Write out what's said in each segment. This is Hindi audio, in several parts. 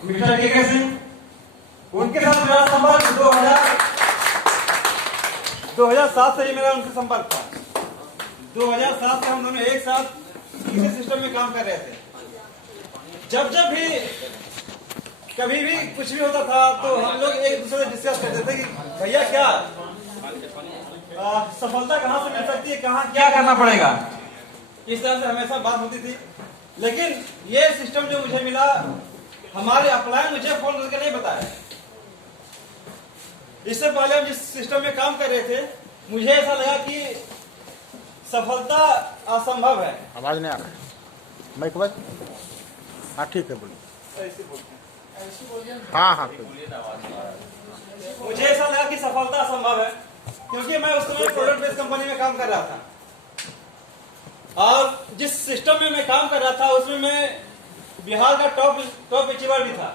मिस्टर डी के सिंह, उनके साथ मेरा संपर्क 2007 से ही मेरा उनसे संपर्क था। 2007 से हम दोनों एक साथ इसी सिस्टम में काम कर रहे थे। जब भी कभी भी कुछ भी होता था तो हम लोग एक दूसरे से डिस्कस करते थे कि भैया क्या सफलता कहाँ से मिल सकती है, कहाँ क्या करना पड़ेगा। इस तरह से हमेशा बात होती थी। लेकिन ये सिस्टम जो मुझे मिला, हमारे अपलाइन मुझे फोन करके नहीं बताया। इससे पहले हम जिस सिस्टम में काम कर रहे थे, मुझे ऐसा लगा कि सफलता असंभव है। आवाज नहीं आ रहा है, माइक बस। हाँ ठीक है, बोलिए। हाँ मुझे ऐसा लगा कि सफलता असंभव है, क्योंकि मैं उस समय प्रोडक्ट बेस्ड कंपनी में काम कर रहा था और जिस सिस्टम में मैं काम कर रहा था उसमें मैं बिहार का टॉप अचीवर भी था।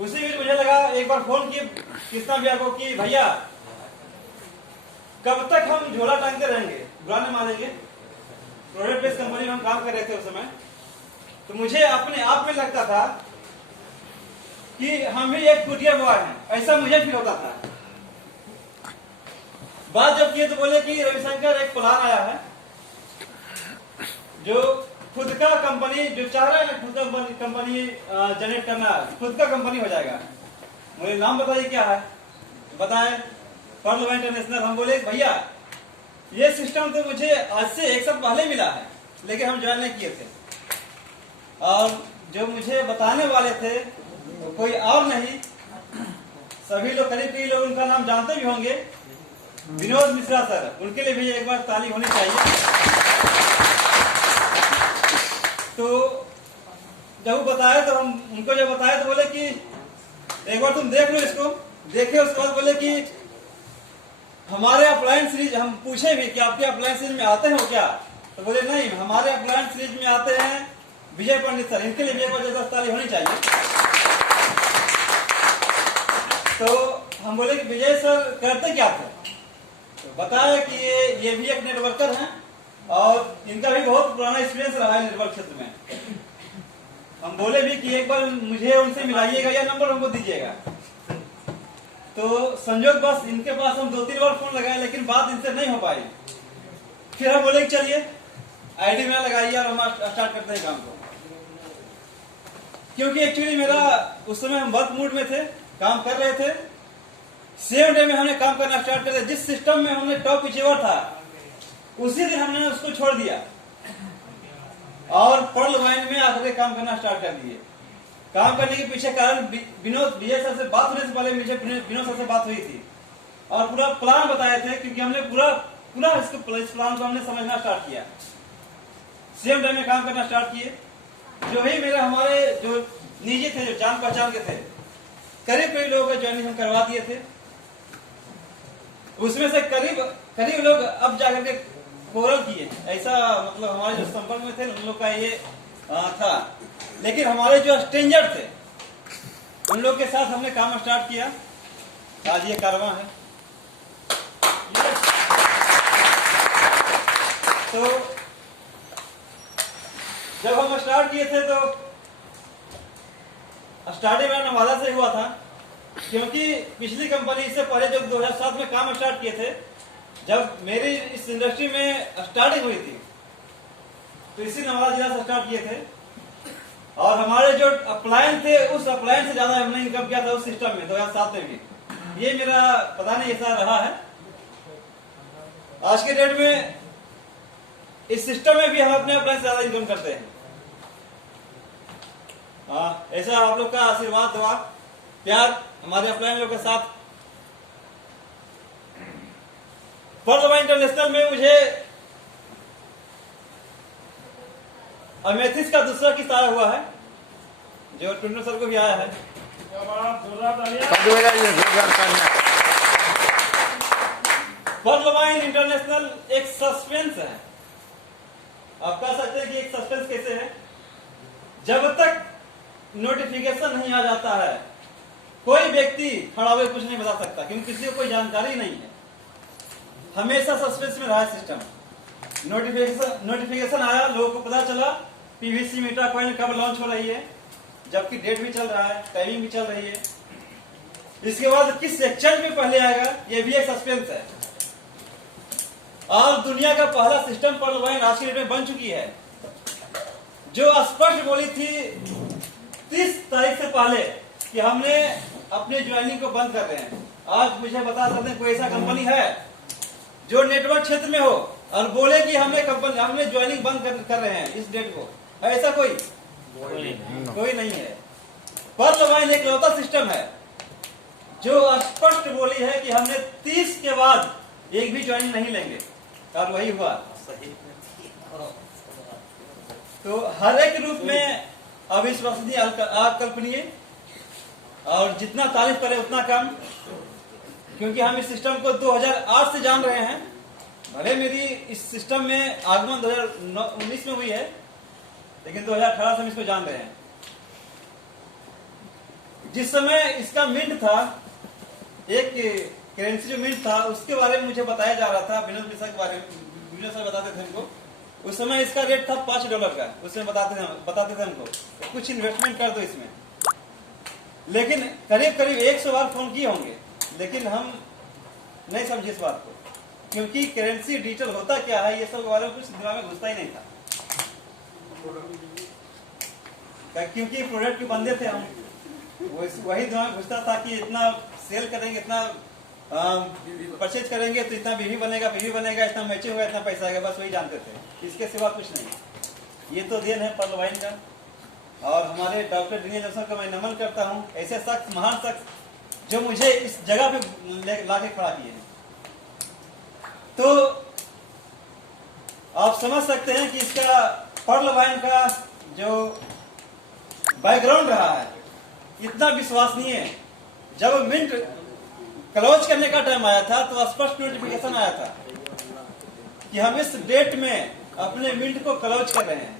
उसी बीच मुझे लगा, एक बार फोन किए कृष्णा भैया को कि भैया कब तक हम झोला टांगते रहेंगे, बुरा नहीं मानेंगे। प्रोडक्ट बेस्ड कंपनी में हम काम कर रहे थे उस समय। तो मुझे अपने आप में लगता था कि हम भी एक कुटिया बॉय हैं, ऐसा मुझे फील होता था। बात जब किए तो बोले कि रविशंकर एक प्लान आया है, जो खुद का कंपनी जो चाह रहे हैं, खुद का कंपनी जनरेट करना, खुद का कंपनी हो जाएगा। मुझे नाम बताइए क्या है, बताए पर्ल इंटरनेशनल। हम बोले भैया ये सिस्टम तो मुझे आज से एक साल पहले मिला है, लेकिन हम ज्वाइन नहीं किए थे। और जो मुझे बताने वाले थे तो कोई और नहीं, सभी लोग करीब लोग उनका नाम जानते भी होंगे, विनोद मिश्रा सर। उनके लिए भी एक बार ताली होनी चाहिए। तो जब वो बताया तो हम उनको जब बताया तो बोले कि एक बार तुम देख लो इसको। देखे उसके बाद बोले कि हमारे अप्लायंस सीरीज, हम पूछे भी कि आपके अप्लायंस सीरीज में आते हो क्या, तो बोले नहीं, हमारे अप्लायंस सीरीज में आते हैं विजय पंडित सर। इनके लिए भी एक बार जबरदस्त ताली होनी चाहिए। तो हम बोले कि विजय सर करते क्या थे, तो बताया कि ये भी एक नेटवर्कर हैं और इनका भी बहुत पुराना एक्सपीरियंस रहा है नेटवर्क क्षेत्र में। हम बोले भी कि एक बार मुझे उनसे मिलाइएगा या नंबर हमको दीजिएगा। तो संजोग बस इनके पास हम 2-3 बार फोन लगाए, लेकिन बात इनसे नहीं हो पाई। फिर हम बोले कि चलिए आईडी मेरा लगाइए और हम स्टार्ट करते हैं काम को। क्योंकि एक्चुअली मेरा उस समय हम वर्क मूड में थे, काम कर रहे थे। सेम डे में हमने काम करना स्टार्ट कर दिया। जिस सिस्टम में हमने टॉप अचीवर था, उसी दिन हमने उसको छोड़ दिया और पर्ल वाइन में आकर काम करना स्टार्ट कर दिए। काम करने के पीछे कारण विनोद डीए सर से बात होने से पहले मुझे विनोद सर से बात हुई थी और पूरा प्लान बताए थे, क्योंकि हमने पूरा इस प्लान को हमने समझना स्टार्ट किया। सेम डे में काम करना स्टार्ट किए। जो ही मेरे हमारे जो निजी थे, जो जान पहचान के थे, करीब लोगों का ज्वाइनिंग हम करवा दिए थे। उसमें से करीब लोग अब जाकर के कोरल किए। ऐसा मतलब हमारे जो संपर्क में थे उन लोग का ये था। लेकिन हमारे जो स्ट्रेंजर थे उन लोग के साथ हमने काम स्टार्ट किया। आज ये कारवां है। तो जब हम स्टार्ट किए थे तो स्टार्टिंग मेरा नवादा से हुआ था, क्योंकि पिछली कंपनी से पहले जब 2007 में काम स्टार्ट किए थे, जब मेरी इस इंडस्ट्री में स्टार्टिंग हुई थी तो इसी नवादा जिला से स्टार्ट किए थे। और हमारे जो अप्लायंस थे, उस अप्लायंस से ज्यादा हमने इनकम किया था उस सिस्टम में 2007 में भी। ये मेरा पता नहीं ऐसा रहा है। आज के डेट में इस सिस्टम में भी हम अपने अप्लायंस से ज्यादा इनकम करते हैं। ऐसा आप लोग का आशीर्वाद, दुआ, प्यार हमारे अप्लायंस लोग के साथ। पर्ल इंटरनेशनल में मुझे अमेथिस का दूसरा किस्त आया हुआ है, जो टुन्नू सर को भी आया है। पर्ल इंटरनेशनल एक सस्पेंस है। आप कह सकते हैं कि एक सस्पेंस कैसे है। जब तक नोटिफिकेशन नहीं आ जाता है, कोई व्यक्ति खड़ा हुए कुछ नहीं बता सकता, क्योंकि किसी को कोई जानकारी नहीं है। हमेशा सस्पेंस में रहा है सिस्टम। नोटिफिकेशन आया, लोगों को पता चला पीवीसी मीटर कॉइन कब लॉन्च हो रही है, जबकि डेट भी चल रहा है, टाइमिंग भी चल रही है। इसके बाद किस एक्सचेंज में पहले आएगा ये भी एक सस्पेंस है। और दुनिया का पहला सिस्टम पर्ल वाइन आज की डेट में बन चुकी है, जो स्पष्ट बोली थी 30 तारीख से पहले कि हमने अपने ज्वाइनिंग को बंद कर रहे हैं। आज मुझे बता सकते हैं कोई ऐसा कंपनी है जो नेटवर्क क्षेत्र में हो और बोले कि हमने ज्वाइनिंग बंद कर रहे हैं इस डेट को? ऐसा कोई नहीं है। पर्ल वाइन एक लौता सिस्टम है जो स्पष्ट बोली है कि हमने 30 के बाद एक भी ज्वाइनिंग नहीं लेंगे, और वही हुआ। तो हर एक रूप में अविश्वसनीय, अकल्पनीय, और जितना तारीफ करें उतना कम, क्योंकि हम इस सिस्टम को 2008 से जान रहे हैं। भले मेरी इस सिस्टम में आगमन 2019 में हुई है, लेकिन 2018 से हम इसको जान रहे हैं। जिस समय इसका मिंट था, एक करेंसी जो मिंट था, उसके बारे में मुझे बताया जा रहा था, विनोद मिश्रा के बारे में, विनोद सर बताते थे हमको। उस समय इसका रेट था $5 का। उसमें बताते थे हमको कुछ इन्वेस्टमेंट कर दो इसमें। लेकिन करीब 100 बार फोन किए होंगे, लेकिन हम नहीं समझे इस बात को, क्योंकि करेंसी डिजिटल होता क्या है ये सब बारे में कुछ दिमाग में घुसता ही नहीं था। क्योंकि प्रोडक्ट के बंदे थे हम, वही दिमाग में घुसता था कि इतना सेल करेंगे, इतना परचेज करेंगे तो इतना बीवी बनेगा, इतना मैचिंग होगा, इतना पैसा आएगा, बस वही जानते थे। इसके सिवा कुछ नहीं। ये तो देन है पर्ल वाइन का। और हमारे डॉक्टर डैनियल जॉनसन का मैं नमन करता हूँ, ऐसे शख्स, महान शख्स जो मुझे इस जगह पे लाके खड़ा किए हैं। तो आप समझ सकते हैं कि इसका पर्ल वाइन का जो बैकग्राउंड रहा है इतना विश्वसनीय है। जब मिंट क्लोज करने का टाइम आया था तो स्पष्ट नोटिफिकेशन आया था कि हम इस डेट में अपने मिंट को क्लोज कर रहे हैं,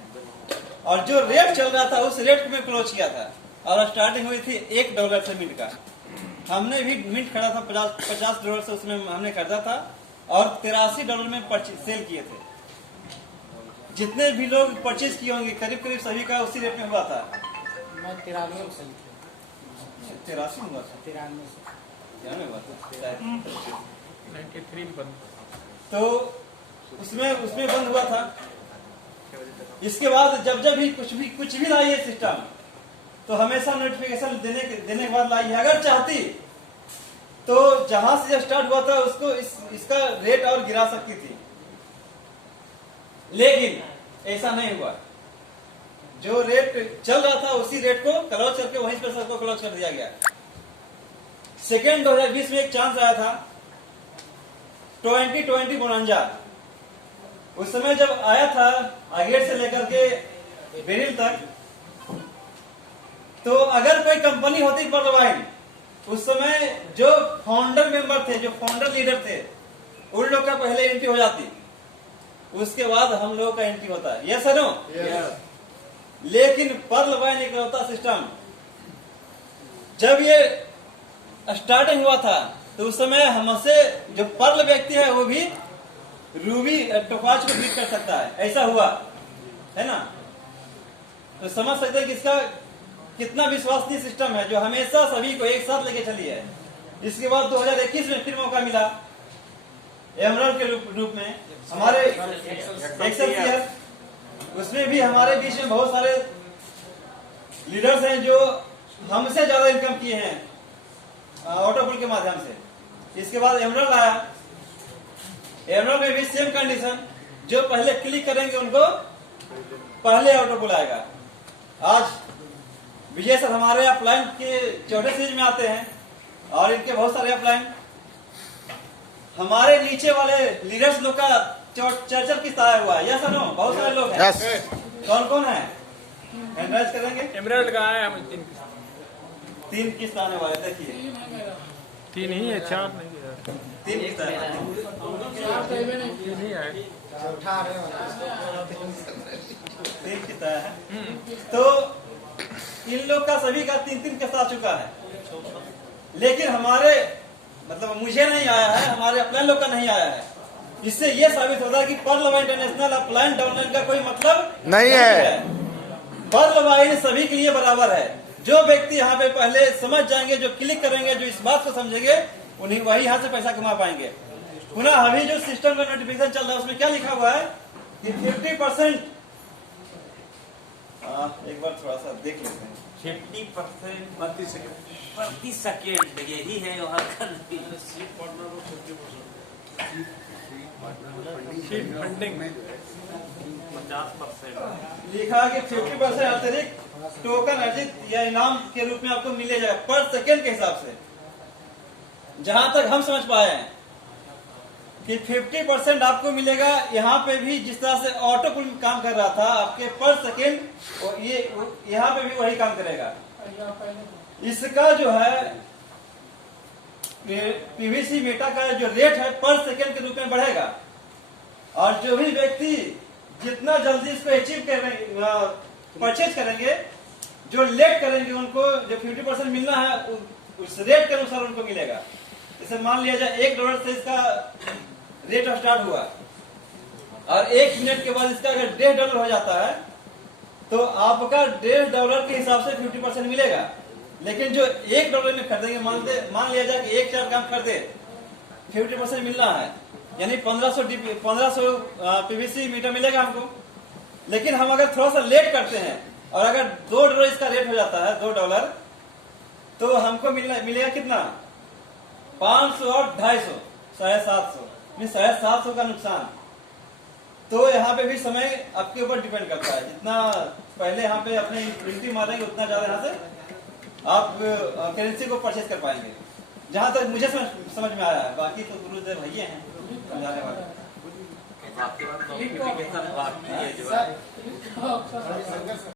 और जो रेट चल रहा था उस रेट में क्लोज किया था, और स्टार्टिंग हुई थी $1 से मिंट का। हमने भी मिंट खड़ा था $50 से, उसमें हमने खरीदा था और $83 में सेल किए थे। जितने भी लोग परचेज किए होंगे करीब सभी का उसी रेट में हुआ था। मैं 93 हुआ था, 93 तो उसमें बंद हुआ था। इसके बाद जब भी कुछ भी लाई है सिस्टम, तो हमेशा नोटिफिकेशन देने के बाद लाई है। अगर चाहती तो जहां से जब स्टार्ट हुआ था उसको इसका रेट और गिरा सकती थी, लेकिन ऐसा नहीं हुआ। जो रेट चल रहा था उसी रेट को क्लोज करके वहीं पर सबको क्लोज कर दिया गया। सेकेंड 2020 में एक चांस आया था 2020 बोनांजा। उस समय जब आया था आगेट से लेकर के बेरिल तक, तो अगर कोई कंपनी होती पर्ल वाइन, उस समय जो फाउंडर मेंबर थे, जो फाउंडर लीडर थे, उन लोग का पहले एंट्री हो जाती, उसके बाद हम लोगों का एंट्री होता है। Yes sir no? लेकिन पर्ल वाइन एक लौता सिस्टम, जब ये स्टार्टिंग हुआ था तो उस समय हमसे जो पर्ल व्यक्ति है वो भी रूबी टोपाज को बीट कर सकता है, ऐसा हुआ है ना? तो समझ सकते हैं कि इसका कितना विश्वसनीय सिस्टम है, जो हमेशा सभी को एक साथ लेके चली है। इसके बाद 2021 में फिर मौका मिला एमरल्ड के रूप में, हमारे एक्सेलसियर, उसमें भी हमारे बीच में बहुत सारे लीडर्स हैं जो हमसे ज्यादा इनकम किए हैं ऑटोपुल के माध्यम से। इसके बाद एमरल्ड आया, एमरल्ड में भी सेम कंडीशन, जो पहले क्लिक करेंगे उनको पहले ऑटोपुल आएगा। आज विजय सर हमारे अपलाइन के चौथे सीरीज में आते हैं, और इनके बहुत सारे अपलाइन हमारे नीचे वाले लीडर्स लोग का चर्चा किस्त आया हुआ है। Yes sir no? बहुत सारे लोग हैं। कौन कौन है? एनराइज करेंगे। एमरल्ड का आया, 3 किस्त आने वाले, देखिए 3 ही है, 4 नहीं है। 3 किस्त आए, नहीं आए, 3 किस्त आया है। तो इन लोग का सभी का 3 किस्त आ चुका है, लेकिन हमारे मतलब मुझे नहीं आया है, हमारे अपलाइन लोग का नहीं आया है। इससे ये साबित होता है कि Pearl Vine International upline downline का कोई मतलब नहीं है। फर्ज आइन सभी के लिए बराबर है। जो व्यक्ति यहाँ पे पहले समझ जाएंगे, जो क्लिक करेंगे, जो इस बात को समझेंगे, उन्हीं वही यहाँ से पैसा कमा पाएंगे। पुनः अभी जो सिस्टम का नोटिफिकेशन चल रहा है उसमें क्या लिखा हुआ है कि 50%, एक बार थोड़ा सा देख लेते हैं। 50% प्रति सेकेंड यही है वहाँ का फंडिंग 50% लिखा है कि 50% अतिरिक्त टोकन अर्जित या इनाम के रूप में आपको मिलेगा पर सेकेंड के हिसाब से। जहां तक हम समझ पाए हैं कि 50% आपको मिलेगा। यहाँ पे भी जिस तरह से ऑटो पुल काम कर रहा था आपके पर सेकेंड, ये यहाँ पे भी वही काम करेगा। इसका जो है पीवीसी मेटा का जो रेट है पर सेकेंड के रूप में बढ़ेगा। और जो भी व्यक्ति जितना जल्दी इसको अचीव कर परचेज करेंगे, जो लेट करेंगे उनको जो 50% मिलना है उस रेट के अनुसार उनको मिलेगा। जैसे मान लिया जाए $1 से इसका रेट स्टार्ट हुआ और 1 मिनट के बाद इसका अगर $1.5 हो जाता है तो आपका $1.5 के हिसाब से 50% मिलेगा। लेकिन जो $1 में खरीदेंगे, मान लिया जाए कि 1-4 काम कर दे, 50% मिलना है, यानी 1500 पीवीसी मीटर मिलेगा हमको। लेकिन हम अगर थोड़ा सा लेट करते हैं और अगर $2 इसका रेट हो जाता है, $2, तो हमको मिलेगा कितना? 500 और 250, 750, 750 का नुकसान। तो यहाँ पे भी समय आपके ऊपर डिपेंड करता है। जितना पहले यहाँ पे अपने एंट्री मारेंगे उतना ज्यादा यहाँ से आप करेंसी को परचेज कर पाएंगे। जहां तक मुझे समझ में आया है, बाकी तो गुरुदेव भैया हैं समझाने वाले। आपके पास नोटिफिकेशन बाकी है जो है